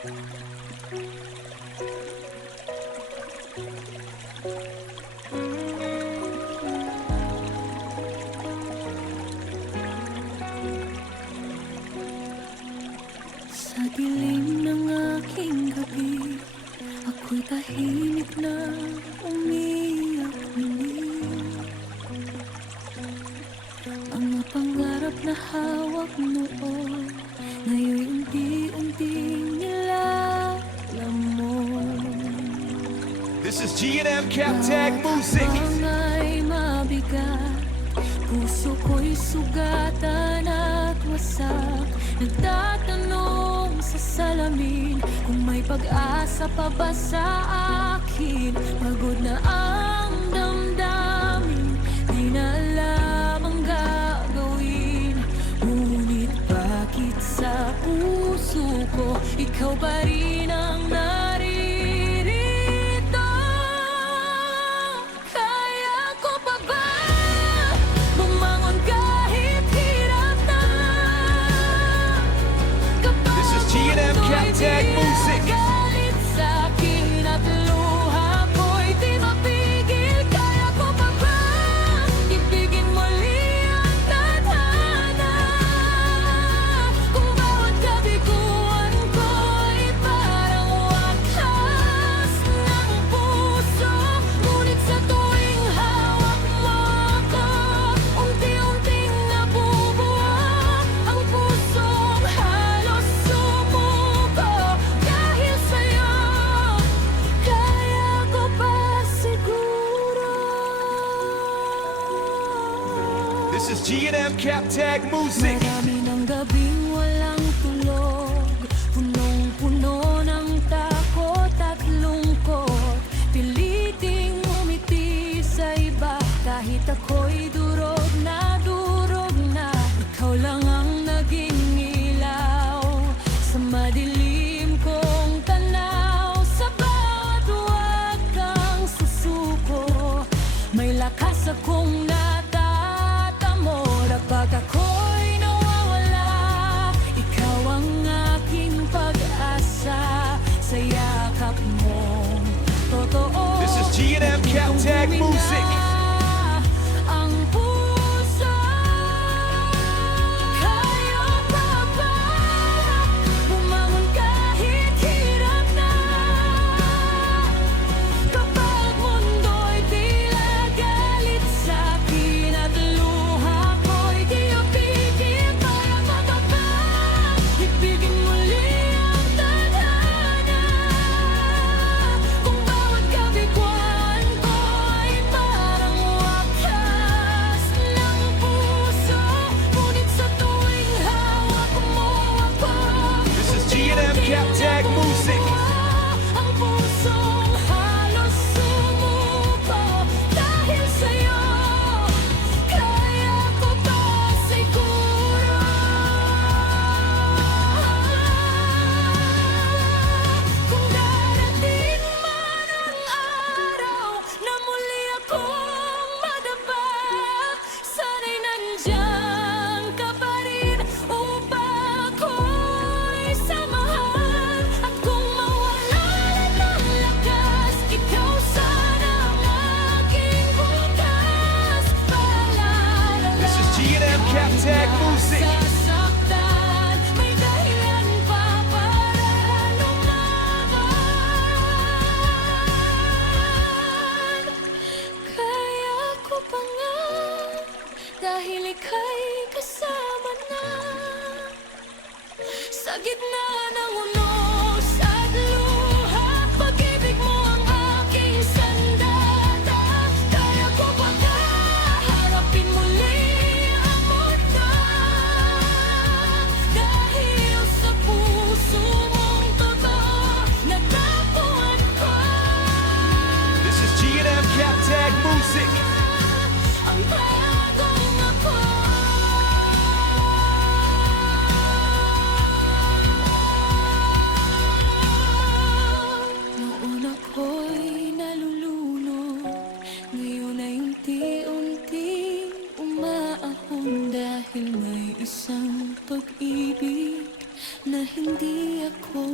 Sa dilim ng aking gabi, ako'y tahimik na umiyak muli. Mga pangarap na hawak noon, ngayon'y unti-unting nilalamon. This is G&M Captag Music. Ay mabigat, puso ko'y sugatan at wasak. Nagtatanong sa salamin kung may pag-asa pa ba sa akin. Pagod na ang damdamin, di na alam ang gagawin. Ngunit bakit sa puso ko ikaw pa rin ang naririto? Kaya ko pa ba bumangon kahit hirap na? This is G&M Captag Music. Galit sa'kin at luha ko'y di mapigil. Kaya ko pa ba ibigin muli ang tadhana? Kung bawat kabiguan ko'y parang wakas ng puso. Ngunit sa tuwing hawak mo ako, unti-unting nabubuo ang pusong halos sumuko. Dahil sa'yo, kaya ko pa siguro. This is G&M Captag Music. Marami ng gabing walang tulog, punong-puno ng takot at lungkot. Piliting umiti sa iba kahit ako'y durog na durog na. Ikaw lang ang naging ilaw sa madilim kong tanaw. Sa bawat huwag kang susuko, may lakas akong natatamo. Kapag ako'y nawawala, ikaw ang aking pag-asa. Sa yakap mong totoo, This is G&M Captag Music. ang puso. Kaya pa ba bumangon kahit hirap na? Kapag mundo'y tila galit sa'kin at luha ko'y di upigil. Kaya pa ba ibigin muli ang tadhana? Kung bawat kabiguan ko'y parang wakas ng puso. Ngunit sa tuwing hawak mo ako, This is G&M Captag Music. ang pusong halos sumuko. Dahil sa'yo, kaya ko pa siguro. Kung darating man ang araw na muli akong madapa, sana'y nandyan ka pa rin upang ako'y samahan. At kung mawalan ng lakas, ikaw sana ang aking bukas. Paalala This is G&M Captag Music. sasaktan, may dahilan pa para lumaban. Kaya ko pa nga, dahil ika'y kasama na sa gitna ng unos at luha. Pag-ibig mo ang aking sandata. Kaya ko pa nga harapin muli ang mundo. Dahil sa puso mong totoo, natapuan ko This is G&M Captag Music. ang bagong ako. Noon ako'y nalulunod, ngayon ay unti-unting umaahon. Dahil may isang pag-ibig na hindi ako